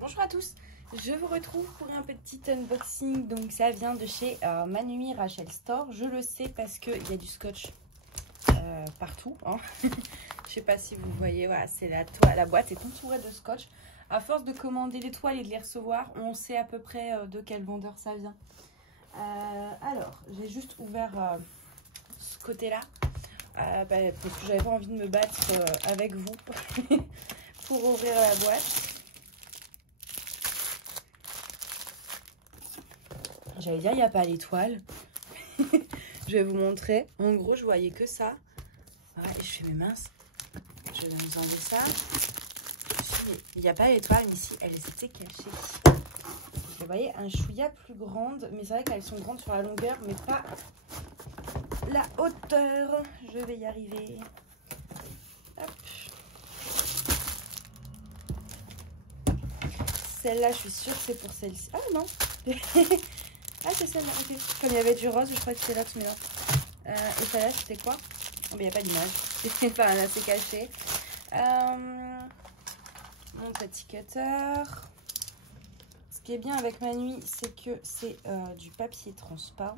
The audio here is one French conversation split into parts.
Bonjour à tous, je vous retrouve pour un petit unboxing. Donc ça vient de chez Manumi Rachel Store. Je le sais parce qu'il y a du scotch partout, hein. Je sais pas si vous voyez, voilà, c'est la boîte est entourée de scotch. À force de commander les toiles et de les recevoir, on sait à peu près de quel vendeur ça vient. Alors, j'ai juste ouvert ce côté-là parce que j'avais pas envie de me battre avec vous pour ouvrir la boîte. J'allais dire, il n'y a pas l'étoile. Je vais vous montrer. En gros, je voyais que ça. Voilà, et je fais, mais mince, je vais vous enlever ça. Il n'y a pas l'étoile, mais ici, elle s'était cachée. Vous voyez, un chouïa plus grande. Mais c'est vrai qu'elles sont grandes sur la longueur, mais pas la hauteur. Je vais y arriver. Hop. Celle-là, je suis sûre que c'est pour celle-ci. Ah non. Ah, c'est celle-là, ok. Comme il y avait du rose, je crois que c'est là que là. Et celle-là, c'était quoi? Oh, mais il n'y a pas d'image. Enfin, là, c'est caché. Mon petit cutter. Ce qui est bien avec Manumi, c'est que c'est du papier transparent.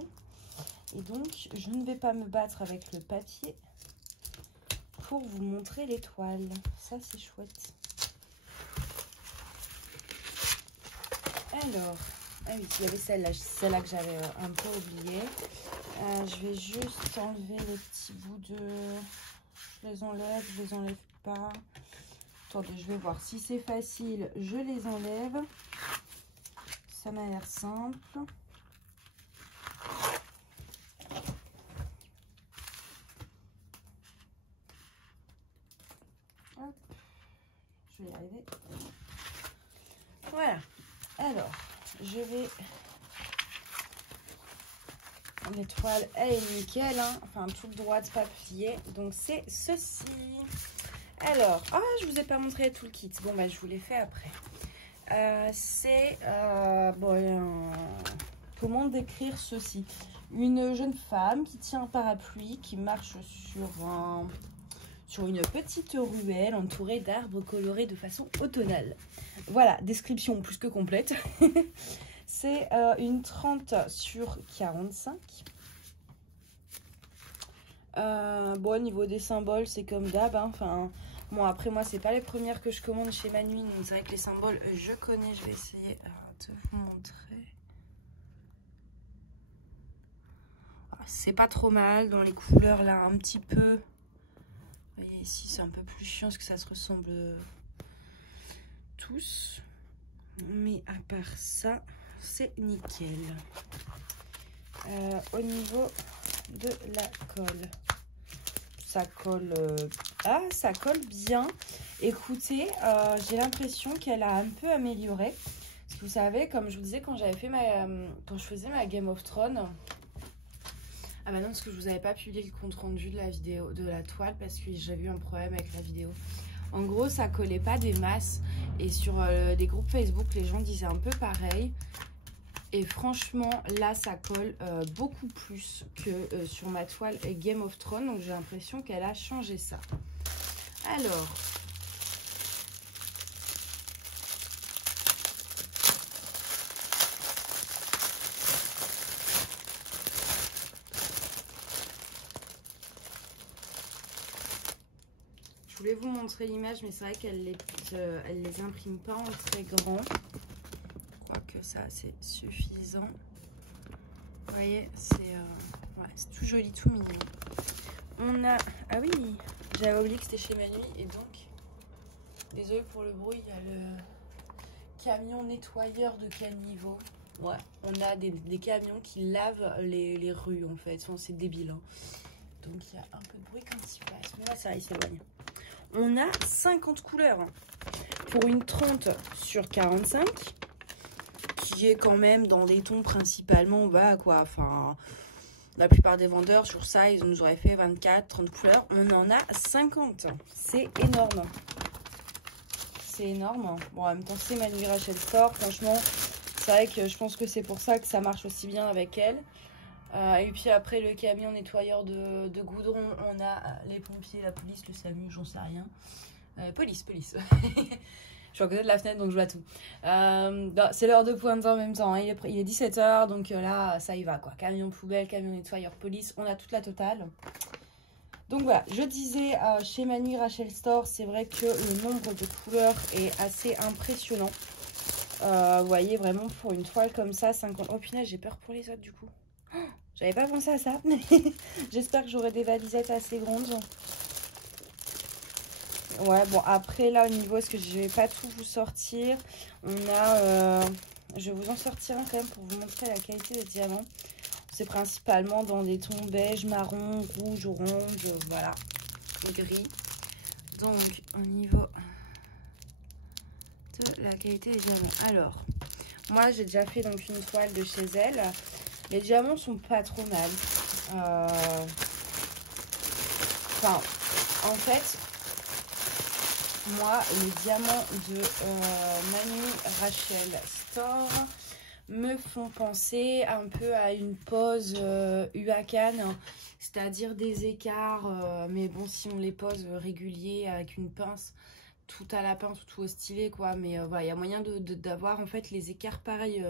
Et donc, je ne vais pas me battre avec le papier pour vous montrer l'étoile. Ça, c'est chouette. Alors... Ah oui, il y avait celle-là que j'avais un peu oubliée. Je vais juste enlever les petits bouts de... Je les enlève, je les enlève pas. Attendez, je vais voir si c'est facile. Je les enlève. Ça m'a l'air simple. Hop. Je vais y arriver. Voilà. Alors, je vais... L'étoile, elle est nickel, hein. Enfin, tout le droit de papier. Donc, c'est ceci. Alors, je vous ai pas montré tout le kit. Bon, bah, je vous l'ai fait après. C'est... comment décrire ceci? Une jeune femme qui tient un parapluie, qui marche sur une petite ruelle entourée d'arbres colorés de façon automnale. Voilà, description plus que complète. C'est une 30 sur 45. Bon, au niveau des symboles, c'est comme d'hab. Hein. Enfin, bon, après, moi, c'est pas les premières que je commande chez Manumi. Donc, c'est vrai que les symboles, je connais. Je vais essayer de vous montrer. C'est pas trop mal. Dans les couleurs, là, un petit peu. Vous voyez, ici, c'est un peu plus chiant parce que ça se ressemble tous. Mais à part ça... c'est nickel. Au niveau de la colle, ça colle ça colle bien. Écoutez, j'ai l'impression qu'elle a un peu amélioré, parce que vous savez, comme je vous disais, quand j'avais fait quand je faisais ma Game of Thrones, ah bah non, parce que je vous avais pas publié le compte rendu de la vidéo de la toile parce que j'avais eu un problème avec la vidéo. En gros, ça collait pas des masses, et sur des groupes Facebook, les gens disaient un peu pareil. Et franchement, là, ça colle beaucoup plus que sur ma toile Game of Thrones. Donc, j'ai l'impression qu'elle a changé ça. Alors, je voulais vous montrer l'image, mais c'est vrai qu'elle les imprime pas en très grand. Ça, c'est suffisant. Vous voyez, c'est tout joli, tout mignon. On a... Ah oui, j'avais oublié que c'était chez Manumi. Et donc, désolé pour le bruit, il y a le camion nettoyeur de caniveau. Ouais, on a des camions qui lavent les rues, en fait. Enfin, c'est débile, hein. Donc, il y a un peu de bruit quand il passe. Mais là, ça va, il s'éloigne. On a 50 couleurs. Pour une 30 sur 45. Qui est quand même dans des tons principalement bas, quoi. Enfin, la plupart des vendeurs sur ça, ils nous auraient fait 24, 30 couleurs. On en a 50. C'est énorme. C'est énorme. Bon, en même temps, c'est Manumi Rachel Store. Franchement, c'est vrai que je pense que c'est pour ça que ça marche aussi bien avec elle. Et puis après, le camion nettoyeur de goudron, on a les pompiers, la police, le SAMU, j'en sais rien. Police. Je suis à côté de la fenêtre, donc je vois tout. C'est l'heure de pointe en même temps. Hein. Il est 17h, donc là, ça y va, quoi. Camion poubelle, camion nettoyeur police, on a toute la totale. Donc voilà, je disais, chez Manu Rachel Store, c'est vrai que le nombre de couleurs est assez impressionnant. Vous voyez, vraiment, pour une toile comme ça, 50... Oh punaise, j'ai peur pour les autres, du coup. Oh, j'avais pas pensé à ça, mais j'espère que j'aurai des valisettes assez grandes. Ouais, bon, après, là, au niveau, est-ce que je vais pas tout vous sortir? On a... je vais vous en sortir un quand même pour vous montrer la qualité des diamants. C'est principalement dans des tons beige, marron, rouge, orange, voilà, gris. Donc, au niveau de la qualité des diamants. Alors, moi, j'ai déjà fait donc une toile de chez elle. Les diamants sont pas trop mal. Enfin, en fait... Moi, les diamants de Manu Rachel Store me font penser un peu à une pose Huacan, c'est-à-dire des écarts, mais bon, si on les pose réguliers avec une pince, tout à la pince ou tout au stylet, quoi. Mais voilà, il y a moyen d'avoir en fait les écarts pareils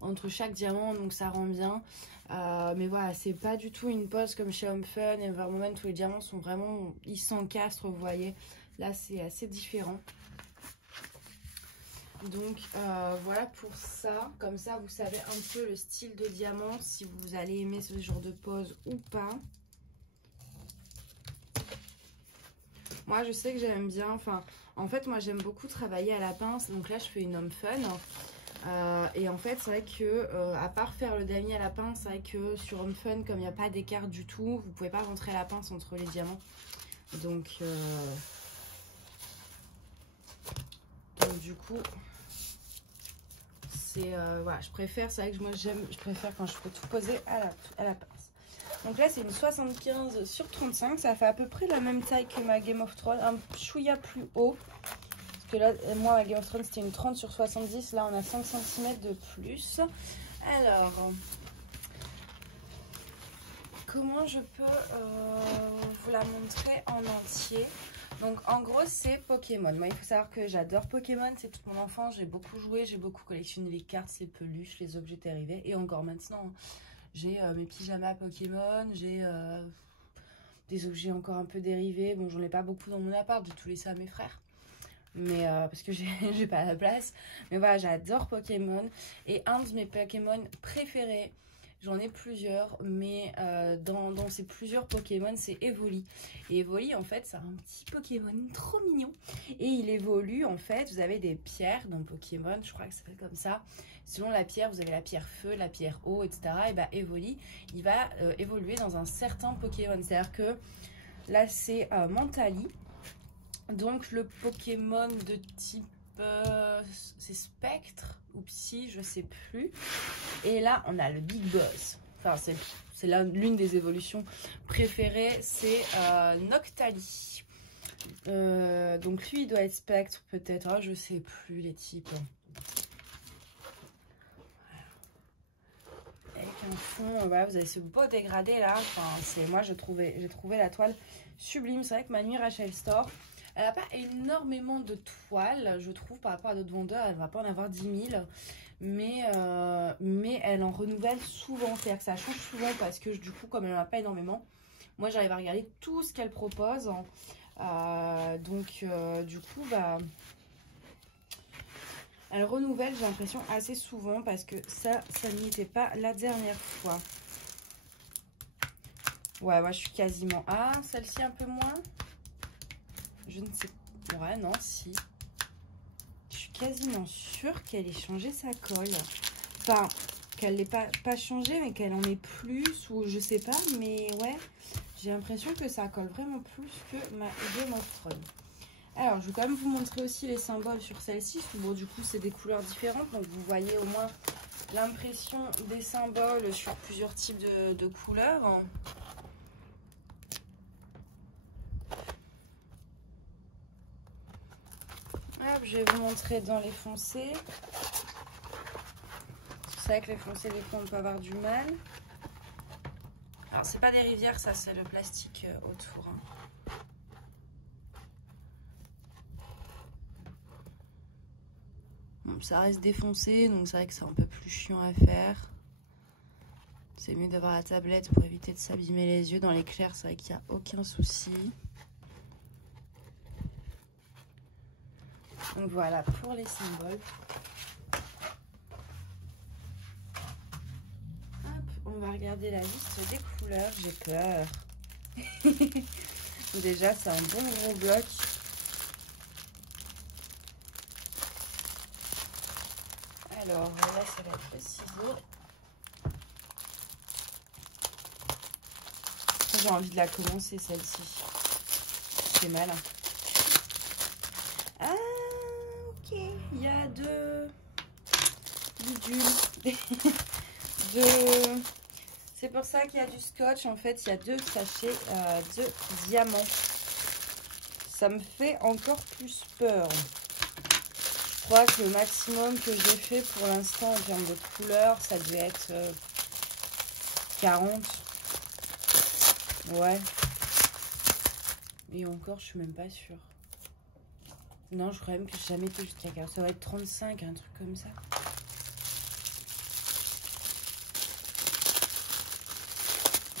entre chaque diamant, donc ça rend bien. Mais voilà, c'est pas du tout une pose comme chez Home Fun et Evermoment où les diamants sont vraiment, ils s'encastrent, vous voyez. Là, c'est assez différent. Donc, voilà pour ça. Comme ça, vous savez un peu le style de diamant, si vous allez aimer ce genre de pose ou pas. Moi, je sais que j'aime bien... Enfin, en fait, moi, j'aime beaucoup travailler à la pince. Donc là, je fais une Home Fun. Et en fait, c'est vrai que, à part faire le damier à la pince, c'est vrai que sur Home Fun, comme il n'y a pas d'écart du tout, vous pouvez pas rentrer la pince entre les diamants. Donc du coup, c'est voilà, je préfère, c'est vrai que moi je préfère quand je peux tout poser à la pince. Donc là, c'est une 75 sur 35, ça fait à peu près la même taille que ma Game of Thrones, un chouïa plus haut. Parce que là, moi, ma Game of Thrones, c'était une 30 sur 70, là, on a 5 cm de plus. Alors, comment je peux vous la montrer en entier? Donc en gros c'est Pokémon. Moi il faut savoir que j'adore Pokémon, c'est toute mon enfance, j'ai beaucoup joué, j'ai beaucoup collectionné les cartes, les peluches, les objets dérivés. Et encore maintenant, j'ai mes pyjamas Pokémon, j'ai des objets encore un peu dérivés. Bon, j'en ai pas beaucoup dans mon appart, j'ai tout laissé à mes frères. Mais parce que j'ai pas la place. Mais voilà, j'adore Pokémon. Et un de mes Pokémon préférés, j'en ai plusieurs, mais dans ces plusieurs Pokémon, c'est Evoli. Et Evoli, en fait, c'est un petit Pokémon trop mignon. Et il évolue, en fait, vous avez des pierres dans Pokémon, je crois que ça s'appelle comme ça. Selon la pierre, vous avez la pierre feu, la pierre eau, etc. Et bah, Evoli, il va évoluer dans un certain Pokémon. C'est-à-dire que là, c'est Mentali. Donc, le Pokémon de type... c'est Spectre ou Psy, je sais plus. Et là, on a le Big Boss. Enfin, c'est l'une des évolutions préférées, c'est Noctali. Donc lui, il doit être Spectre peut-être. Oh, je sais plus les types. Avec un fond, voilà, vous avez ce beau dégradé là. Enfin, moi, j'ai trouvé la toile sublime. C'est vrai que Manu Rachel Store, elle n'a pas énormément de toiles, je trouve, par rapport à d'autres vendeurs. Elle ne va pas en avoir 10 000. Mais elle en renouvelle souvent. C'est-à-dire que ça change souvent parce que du coup, comme elle n'en a pas énormément, moi, j'arrive à regarder tout ce qu'elle propose. Du coup, bah, elle renouvelle, j'ai l'impression, assez souvent parce que ça n'y était pas la dernière fois. Ouais, moi, je suis quasiment... Ah, celle-ci un peu moins. Je ne sais pas. Ouais, non, si. Je suis quasiment sûre qu'elle ait changé sa colle. Enfin, qu'elle n'ait pas changé, mais qu'elle en ait plus, ou je sais pas. Mais ouais, j'ai l'impression que ça colle vraiment plus que ma Game of Thrones. Alors, je vais quand même vous montrer aussi les symboles sur celle-ci. Bon, du coup, c'est des couleurs différentes. Donc, vous voyez au moins l'impression des symboles sur plusieurs types de couleurs. Hop, je vais vous montrer dans les foncés. C'est vrai que les foncés, des fois, on peut avoir du mal. Alors, c'est pas des rivières, ça, c'est le plastique autour. Bon, ça reste défoncé, donc c'est vrai que c'est un peu plus chiant à faire. C'est mieux d'avoir la tablette pour éviter de s'abîmer les yeux. Dans l'éclair, c'est vrai qu'il n'y a aucun souci. Donc voilà pour les symboles. Hop, on va regarder la liste des couleurs. J'ai peur. Déjà, c'est un bon gros bloc. Alors là, ça va être le ciseau. J'ai envie de la commencer, celle-ci. C'est malin. Ah, ok. Il y a deux bidules. C'est pour ça qu'il y a du scotch. En fait, il y a 2 sachets de diamants. Ça me fait encore plus peur. Je crois que le maximum que j'ai fait pour l'instant en termes de couleurs, ça devait être 40. Ouais. Et encore, je suis même pas sûre. Non, je crois même que j'ai jamais été jusqu'à 40. Ça va être 35, un truc comme ça.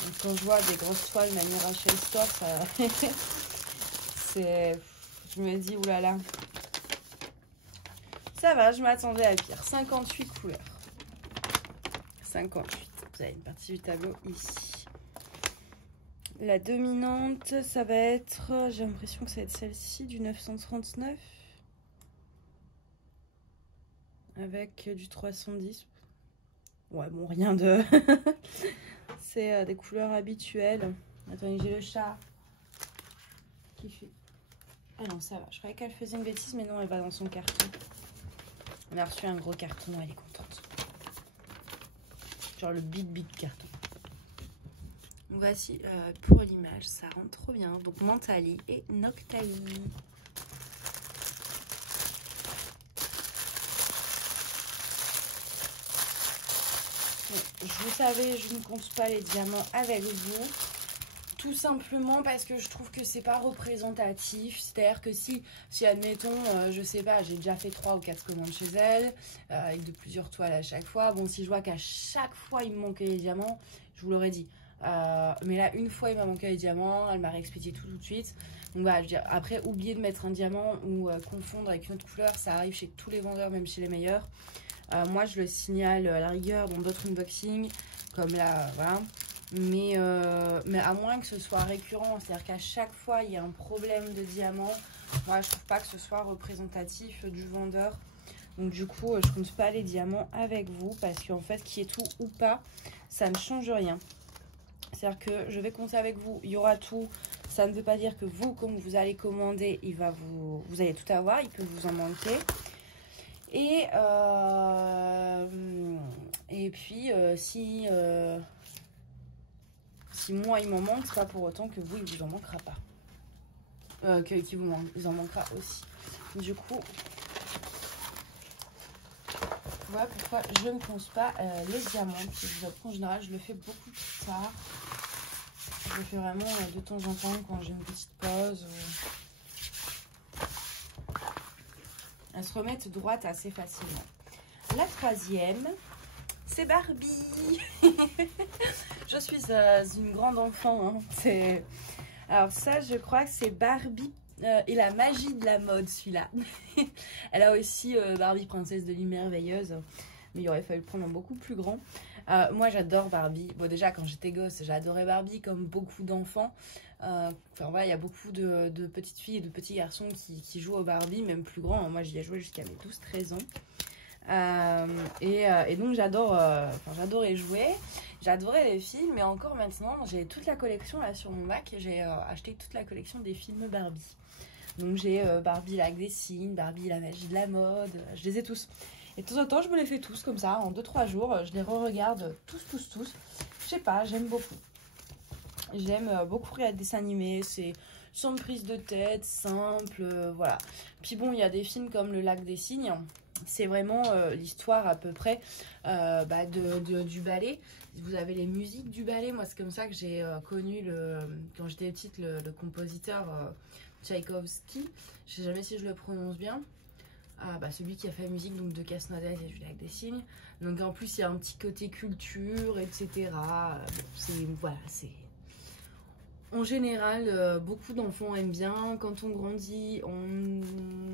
Donc, quand je vois des grosses toiles manière Rachel Store, ça... c'est... Je me dis, oulala. Ça va, je m'attendais à pire. 58 couleurs. 58. Vous avez une partie du tableau ici. La dominante, ça va être... J'ai l'impression que ça va être celle-ci, du 939. Avec du 310. Ouais, bon, rien de... C'est des couleurs habituelles. Attendez, j'ai le chat qui fait... Ah non, ça va. Je croyais qu'elle faisait une bêtise, mais non, elle va dans son carton. On a reçu un gros carton, elle est contente. Genre le big carton. Voici pour l'image, ça rend trop bien. Donc Mentali et Noctali. Vous savez, je ne compte pas les diamants avec vous. Tout simplement parce que je trouve que c'est pas représentatif. C'est-à-dire que si admettons, je sais pas, j'ai déjà fait 3 ou 4 commandes chez elle, avec de plusieurs toiles à chaque fois. Bon, si je vois qu'à chaque fois il me manquait les diamants, je vous l'aurais dit. Mais là, une fois il m'a manqué les diamants, elle m'a réexpliqué tout de suite. Donc voilà, je veux dire, après, oublier de mettre un diamant ou confondre avec une autre couleur, ça arrive chez tous les vendeurs, même chez les meilleurs. Moi, je le signale à la rigueur dans d'autres unboxings, comme là, voilà. Mais à moins que ce soit récurrent, c'est-à-dire qu'à chaque fois il y a un problème de diamant, moi je trouve pas que ce soit représentatif du vendeur. Donc du coup je compte pas les diamants avec vous parce qu'en fait qu'il y ait tout ou pas, ça ne change rien. C'est-à-dire que je vais compter avec vous, il y aura tout. Ça ne veut pas dire que vous, comme vous allez commander, vous allez tout avoir, il peut vous en manquer. Et puis si moi il m'en manque, c'est pas pour autant que vous, il vous en manquera pas. Qu'il vous en manquera aussi. Du coup, voilà pourquoi je ne pense pas les diamants. Parce que en général, je le fais beaucoup plus tard. Je le fais vraiment de temps en temps quand j'ai une petite pause. Elles se remettent droite assez facilement. La troisième, c'est Barbie. Je suis une grande enfant. Hein. Alors ça, je crois que c'est Barbie et la magie de la mode, celui-là. Elle a aussi Barbie princesse de l'immerveilleuse. Mais il aurait fallu le prendre en beaucoup plus grand. Moi, j'adore Barbie. Bon, déjà, quand j'étais gosse, j'adorais Barbie, comme beaucoup d'enfants. Enfin, voilà, il y a beaucoup de petites filles et de petits garçons qui jouent au Barbie, même plus grands. Moi, j'y ai joué jusqu'à mes 12-13 ans. Et donc j'adorais jouer, j'adorais les films, et encore maintenant j'ai toute la collection là sur mon Mac. J'ai acheté toute la collection des films Barbie. Donc j'ai Barbie Lac des Cygnes, Barbie la magie de la mode, je les ai tous. Et de temps en temps je me les fais tous comme ça en 2-3 jours, je les re-regarde tous. Je sais pas, j'aime beaucoup. J'aime beaucoup regarder des dessins animés, c'est sans prise de tête, simple, voilà. Puis bon, il y a des films comme Le Lac des Cygnes. C'est vraiment l'histoire à peu près du ballet. Vous avez les musiques du ballet. Moi, c'est comme ça que j'ai connu, quand j'étais petite, le compositeur Tchaïkovski. Je sais jamais si je le prononce bien. celui qui a fait la musique donc, de Casse-Noisette et Julie avec des signes. Donc en plus, il y a un petit côté culture, etc. Voilà, c'est... En général, beaucoup d'enfants aiment bien. Quand on grandit, on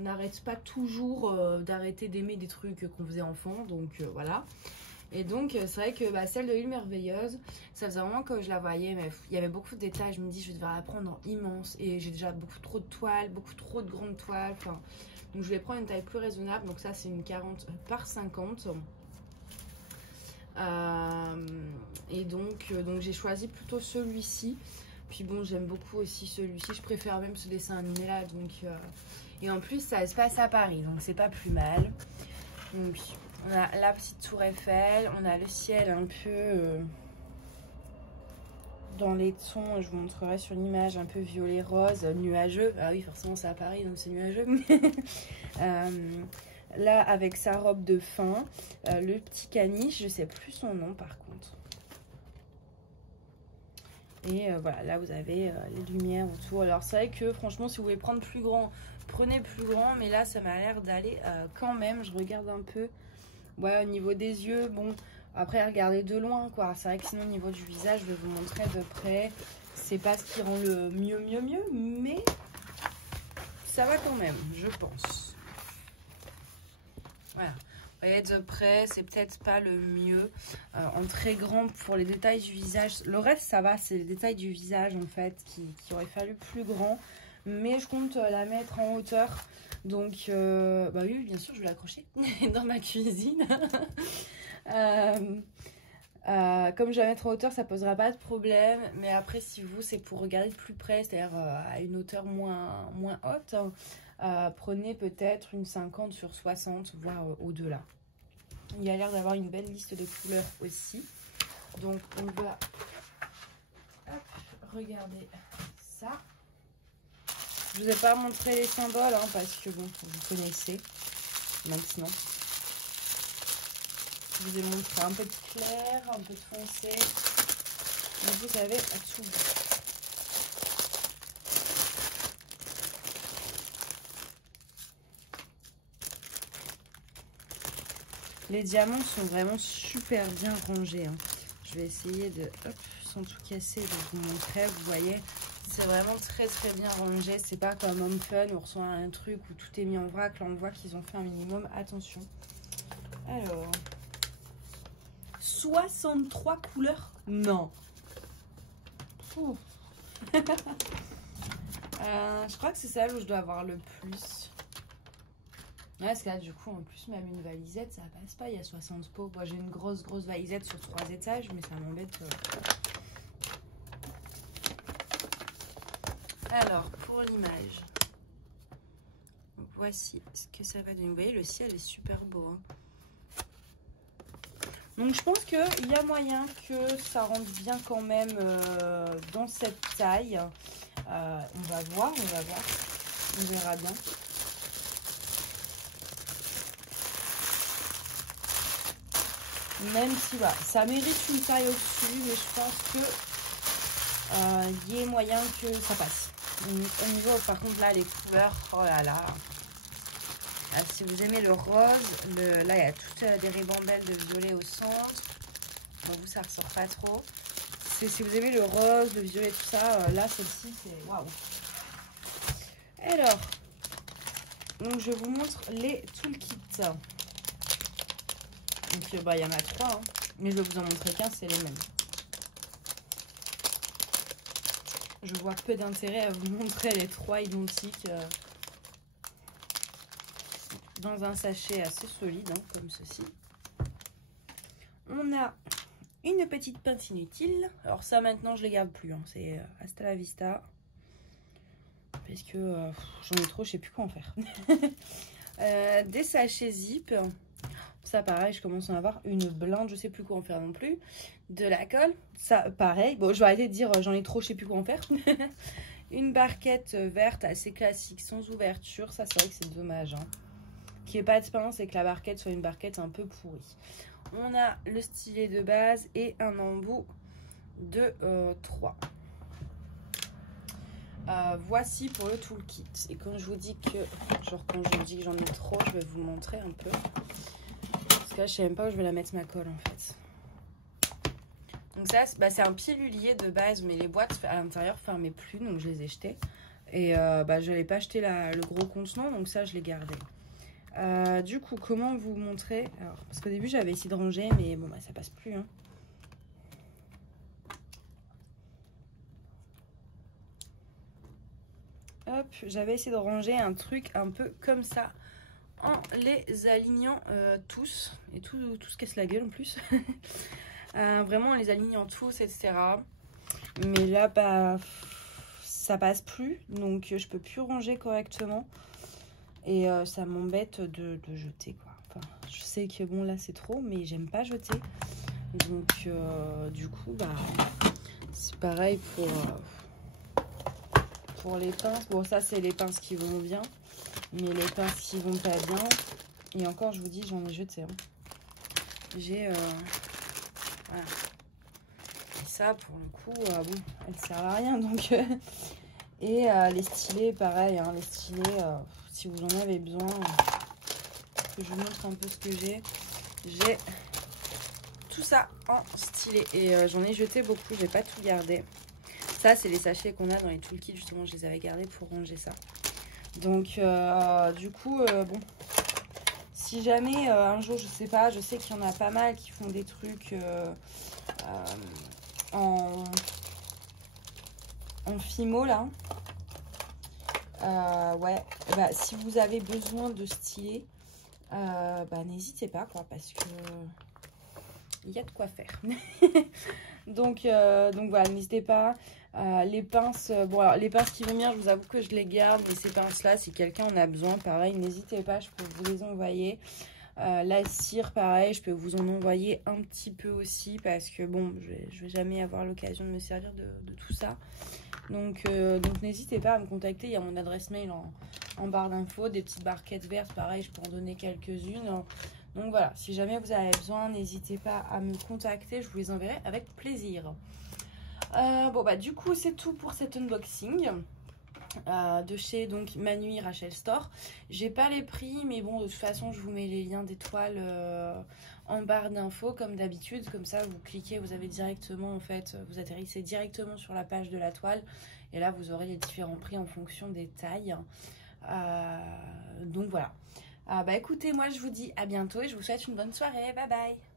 n'arrête pas toujours d'arrêter d'aimer des trucs qu'on faisait enfant. Donc voilà. Et donc, c'est vrai que celle de l'île merveilleuse, ça faisait vraiment que je la voyais, mais il y avait beaucoup de détails. Je me dis, je vais devoir la prendre en immense. Et j'ai déjà beaucoup trop de toiles, beaucoup trop de grandes toiles. Enfin, donc, je vais prendre une taille plus raisonnable. Donc, ça, c'est une 40 par 50. Et donc j'ai choisi plutôt celui-ci. Puis bon, j'aime beaucoup aussi celui-ci. Je préfère même ce dessin animé-là. Et en plus, ça se passe à Paris. Donc, c'est pas plus mal. Donc... On a la petite tour Eiffel, on a le ciel un peu dans les tons, je vous montrerai sur l'image, un peu violet rose, nuageux. Ah oui, forcément c'est à Paris donc c'est nuageux. Là avec sa robe de fin, le petit caniche, je sais plus son nom par contre. Et voilà, là vous avez les lumières autour. Alors c'est vrai que franchement si vous voulez prendre plus grand, prenez plus grand. Mais là ça m'a l'air d'aller quand même, je regarde un peu. Ouais, au niveau des yeux, bon, après regardez de loin quoi. C'est vrai que sinon au niveau du visage, je vais vous montrer de près. C'est pas ce qui rend le mieux, mais ça va quand même, je pense. Voilà. Vous voyez de près, c'est peut-être pas le mieux. En très grand pour les détails du visage. Le reste, ça va, c'est les détails du visage en fait qui aurait fallu plus grand. Mais je compte la mettre en hauteur. Donc, oui, bien sûr, je vais l'accrocher dans ma cuisine. Comme je vais la mettre en hauteur, ça posera pas de problème. Mais après, si vous, c'est pour regarder de plus près, c'est-à-dire à une hauteur moins haute, prenez peut-être une 50 sur 60, voire au-delà. Il y a l'air d'avoir une belle liste de couleurs aussi. Donc, on va regarder ça. Je vous ai pas montré les symboles parce que bon, vous connaissez maintenant. Je vous ai montré un peu de clair, un peu de foncé. Mais vous avez tout. Les diamants sont vraiment super bien rangés. Je vais essayer de, sans tout casser, de vous montrer. Vous voyez, c'est vraiment très bien rangé. C'est pas comme Home Fun où on reçoit un truc où tout est mis en vrac. Là, on voit qu'ils ont fait un minimum attention. Alors, 63 couleurs? Non. Je crois que c'est celle où je dois avoir le plus. Ouais, parce que là, du coup, en plus, même une valisette, ça passe pas. Il y a 60 pots. Moi, j'ai une grosse valisette sur 3 étages, mais ça m'embête. Alors, pour l'image, voici ce que ça va donner. Vous voyez, le ciel est super beau. Donc, je pense qu'il y a moyen que ça rentre bien quand même dans cette taille. On va voir. On verra bien. Même si voilà, ça mérite une taille au-dessus, mais je pense que il y ait moyen que ça passe. Au niveau, par contre, là, les couleurs, oh là là. Ah, si vous aimez le rose, là, il y a toutes des ribambelles de violet au centre. Bon, vous, ça ressort pas trop. Si vous aimez le rose, le violet, tout ça, là, celle-ci, c'est waouh. Alors, donc, je vous montre les toolkits. Donc, il y en a 3, mais je vais vous en montrer qu'un, c'est les mêmes. Je vois peu d'intérêt à vous montrer les 3 identiques dans un sachet assez solide, comme ceci. On a une petite pince inutile. Alors ça, maintenant, je les garde plus. C'est hasta la vista. Parce que j'en ai trop, je sais plus quoi en faire. Des sachets zip. Ça, pareil, je commence à en avoir une blinde. Je sais plus quoi en faire non plus. De la colle. Ça, pareil. Bon, je vais arrêter de dire j'en ai trop, je sais plus quoi en faire. Une barquette verte assez classique, sans ouverture. Ça, c'est vrai que c'est dommage. Qu'il n'y ait pas de pince et que la barquette soit une barquette un peu pourrie. On a le stylet de base et un embout de 3. voici pour le toolkit. Et quand je vous dis que, genre quand je vous dis que j'en ai trop, je vais vous montrer un peu. Parce que là, je sais même pas où je vais la mettre ma colle en fait. Donc ça, c'est un pilulier de base, mais les boîtes à l'intérieur fermaient plus, donc je les ai jetées. Et je n'allais pas acheter le gros contenant, donc ça, je l'ai gardé. Du coup, comment vous montrer? Alors, parce qu'au début, j'avais essayé de ranger, mais bon, ça passe plus. Hein. Hop, j'avais essayé de ranger un truc un peu comme ça, en les alignant tous. Et tout se casse la gueule en plus. Vraiment en les alignant tous, etc. Mais là, ça passe plus, donc je peux plus ranger correctement. Et ça m'embête de jeter, quoi. Enfin, je sais que bon, là, c'est trop, mais j'aime pas jeter. Donc, du coup, c'est pareil pour les pinces. Bon, ça, c'est les pinces qui vont bien. Mais les pinces qui vont pas bien, et encore, je vous dis, j'en ai jeté. Hein. J'ai... voilà. Et ça, pour le coup, bon, elle sert à rien, donc... Et les stylés, pareil, hein, les stylés, si vous en avez besoin, que je vous montre un peu ce que j'ai. J'ai tout ça en stylet et j'en ai jeté beaucoup, je vais pas tout garder. Ça, c'est les sachets qu'on a dans les toolkits, justement, je les avais gardés pour ranger ça. Donc, du coup, bon, si jamais un jour, je sais pas, je sais qu'il y en a pas mal qui font des trucs en fimo, là. Ouais, si vous avez besoin de styler, n'hésitez pas, quoi, parce que il y a de quoi faire. donc voilà, n'hésitez pas. Les pinces, bon, alors les pinces qui vont bien, je vous avoue que je les garde, mais ces pinces là, si quelqu'un en a besoin, pareil, n'hésitez pas, je peux vous les envoyer. La cire, pareil, je peux vous en envoyer un petit peu aussi, parce que bon, je vais jamais avoir l'occasion de me servir de tout ça. Donc n'hésitez pas à me contacter, il y a mon adresse mail en barre d'infos, des petites barquettes vertes, pareil, je peux en donner quelques-unes. Donc voilà, si jamais vous avez besoin, n'hésitez pas à me contacter, je vous les enverrai avec plaisir. Du coup, c'est tout pour cet unboxing de chez donc Manui Rachel Store. J'ai pas les prix, mais bon, de toute façon, je vous mets les liens d'étoiles en barre d'infos comme d'habitude. Comme ça, vous cliquez, vous avez directement, en fait, vous atterrissez directement sur la page de la toile. Et là, vous aurez les différents prix en fonction des tailles. Donc voilà. Écoutez, moi, je vous dis à bientôt et je vous souhaite une bonne soirée. Bye bye!